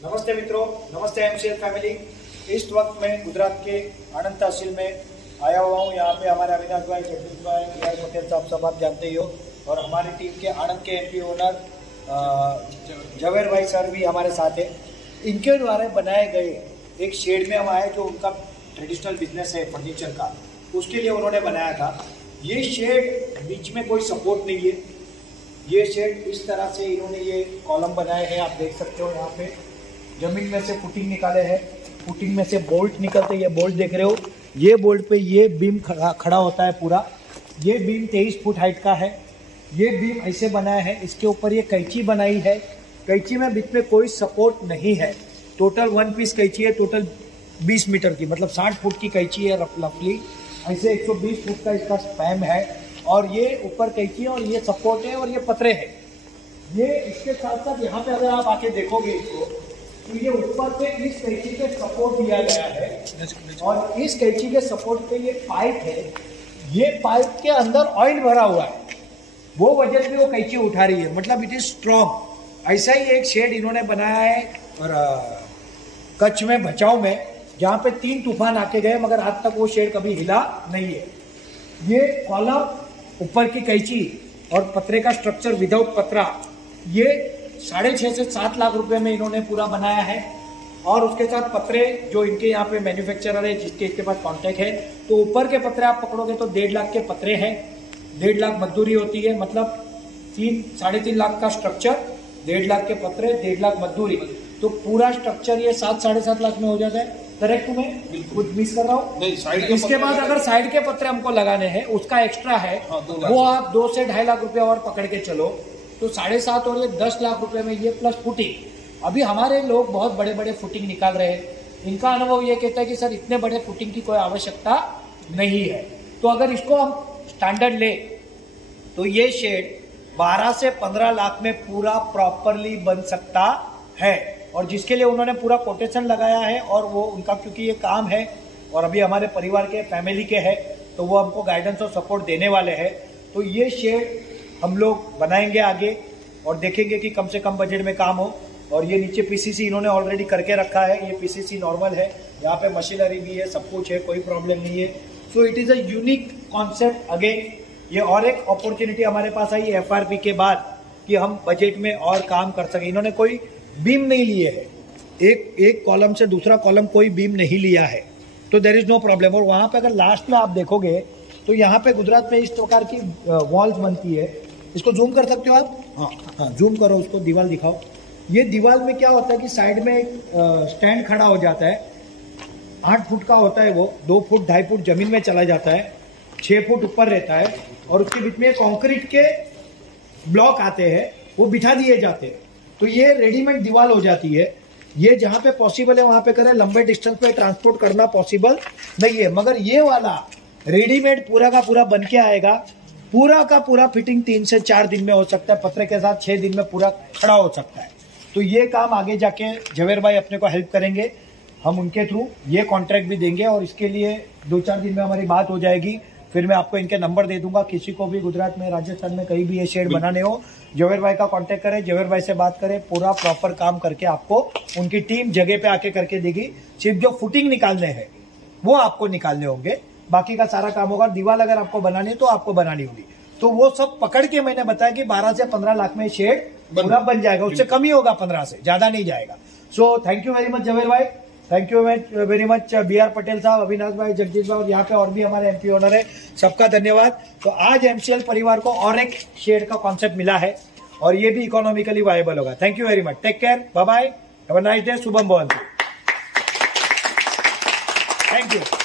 नमस्ते मित्रों, नमस्ते एमसीएल फैमिली। इस वक्त मैं गुजरात के आनंद तहसील में आया हुआ हूँ। यहाँ पे हमारे अविनाश भाई, जगदीश भाई, बीआर पटेल साहब सब आप जानते ही हो, और हमारी टीम के आनंद के एमपी ओनर जवेर भाई सर भी हमारे साथ है। इनके द्वारा बनाए गए एक शेड में हम आए, जो उनका ट्रेडिशनल बिजनेस है फर्नीचर का, उसके लिए उन्होंने बनाया था। ये शेड बीच में कोई सपोर्ट नहीं है। ये शेड इस तरह से इन्होंने ये कॉलम बनाए हैं, आप देख सकते हो। यहाँ पे जमीन में से फुटिंग निकाले हैं, फुटिंग में से बोल्ट निकलते हैं। ये बोल्ट देख रहे हो, ये बोल्ट पे ये बीम खड़ा होता है पूरा। ये बीम 23 फुट हाइट का है। ये बीम ऐसे बनाया है। इसके ऊपर ये कैंची बनाई है। कैंची में बीच में कोई सपोर्ट नहीं है। टोटल 1 पीस कैंची है, टोटल 20 मीटर की, मतलब 60 फुट की कैंची है रफली। ऐसे 120 फुट का इसका स्पैम है, और ये ऊपर कैंची है, और ये सपोर्ट है, और ये पतरे है। ये इसके साथ साथ यहाँ पे अगर आप आके देखोगे इसको, तो ये ऊपर से इस कैंची पे सपोर्ट दिया गया है, और इस कैंची के सपोर्ट पे ये पाइप है। ये पाइप के अंदर ऑयल भरा हुआ है, वो वजन भी वो कैंची उठा रही है, मतलब इट इज स्ट्रॉन्ग। ऐसा ही एक शेड इन्होंने बनाया है और कच्छ में, भचाऊ में, जहाँ पे 3 तूफान आके गए, मगर आज तक वो शेड कभी हिला नहीं है। ये कॉलम, ऊपर की कैंची और पतरे का स्ट्रक्चर विदाउट पतरा, ये 6.5 से 7 लाख रुपए में इन्होंने पूरा बनाया है। और उसके साथ पतरे, जो इनके यहाँ पे मैन्युफैक्चरर है जिसके इसके पास कॉन्टैक्ट है, तो ऊपर के पतरे आप पकड़ोगे तो 1.5 लाख के पतरे हैं। 1.5 लाख मजदूरी होती है, मतलब 3-3.5 लाख का स्ट्रक्चर, 1.5 लाख के पतरे, 1.5 लाख मजदूरी, तो पूरा स्ट्रक्चर ये 7-7.5 लाख में हो जाता है। करेक्ट हूँ मैं? कुछ मिस कर रहा हूँ? इसके बाद अगर साइड के पतरे हमको लगाने हैं, उसका एक्स्ट्रा है, वो आप 2 से 2.5 लाख रुपया और पकड़ के चलो, तो 7.5 और ये 10 लाख रुपए में ये प्लस फुटिंग। अभी हमारे लोग बहुत बड़े बड़े फुटिंग निकाल रहे हैं। इनका अनुभव ये कहता है कि सर इतने बड़े फुटिंग की कोई आवश्यकता नहीं है। तो अगर इसको हम स्टैंडर्ड ले, तो ये शेड 12 से 15 लाख में पूरा प्रॉपरली बन सकता है। और जिसके लिए उन्होंने पूरा कोटेशन लगाया है, और वो उनका क्योंकि ये काम है और अभी हमारे परिवार के, फैमिली के है, तो वो हमको गाइडेंस और सपोर्ट देने वाले हैं। तो ये शेड हम लोग बनाएंगे आगे, और देखेंगे कि कम से कम बजट में काम हो। और ये नीचे पीसीसी इन्होंने ऑलरेडी करके रखा है। ये पीसीसी नॉर्मल है, यहाँ पे मशीनरी भी है, सब कुछ है, कोई प्रॉब्लम नहीं है। So it is a unique concept again. ये और एक अपॉर्चुनिटी हमारे पास आई एफआरपी के बाद, कि हम बजट में और काम कर सकें। इन्होंने कोई बीम नहीं लिए है, एक कॉलम से दूसरा कॉलम कोई बीम नहीं लिया है, तो देर इज नो प्रॉब्लम। और वहाँ पे अगर लास्ट में आप देखोगे, तो यहाँ पे गुजरात में इस प्रकार की वॉल्स बनती है। इसको जूम कर सकते हो आप? हाँ, जूम करो, उसको दीवार दिखाओ। ये दीवार में क्या होता है कि साइड में एक स्टैंड खड़ा हो जाता है। 8 फुट का होता है वो, 2 फुट 2.5 फुट जमीन में चला जाता है, 6 फुट ऊपर रहता है, और उसके बीच में कंक्रीट के ब्लॉक आते हैं, वो बिठा दिए जाते हैं। तो ये रेडीमेड दीवार हो जाती है। ये जहाँ पे पॉसिबल है वहाँ पे करें, लंबे डिस्टेंस पे ट्रांसपोर्ट करना पॉसिबल नहीं है। मगर ये वाला रेडीमेड पूरा का पूरा बन के आएगा। पूरा का पूरा फिटिंग 3 से 4 दिन में हो सकता है, पतरे के साथ 6 दिन में पूरा खड़ा हो सकता है। तो ये काम आगे जाके जवेर भाई अपने को हेल्प करेंगे, हम उनके थ्रू ये कॉन्ट्रैक्ट भी देंगे, और इसके लिए 2-4 दिन में हमारी बात हो जाएगी। फिर मैं आपको इनके नंबर दे दूंगा। किसी को भी गुजरात में, राजस्थान में कहीं भी ये शेड बनाने हो, जवेर भाई का कांटेक्ट करें, जवेर भाई से बात करें, पूरा प्रॉपर काम करके आपको उनकी टीम जगह पे आके करके देगी। सिर्फ जो फुटिंग निकालने हैं वो आपको निकालने होंगे, बाकी का सारा काम होगा। दीवार अगर आपको बनानी है तो आपको बनानी होगी। तो वो सब पकड़ के मैंने बताया कि 12 से 15 लाख में शेड पूरा बन जाएगा। उससे कम ही होगा, 15 से ज्यादा नहीं जाएगा। So thank you very much Javer भाई, thank you very much BR Patel साहब, अविनाश भाई, जगदीश भाई, और यहाँ पे और भी हमारे एमपी ओनर है, सबका धन्यवाद। तो आज एमसीएल परिवार को और एक शेड का कॉन्सेप्ट मिला है, और ये भी इकोनॉमिकली वायबल होगा। Thank you very much, take care, bye bye, have a nice day, शुभम भवन्तु। Thank you.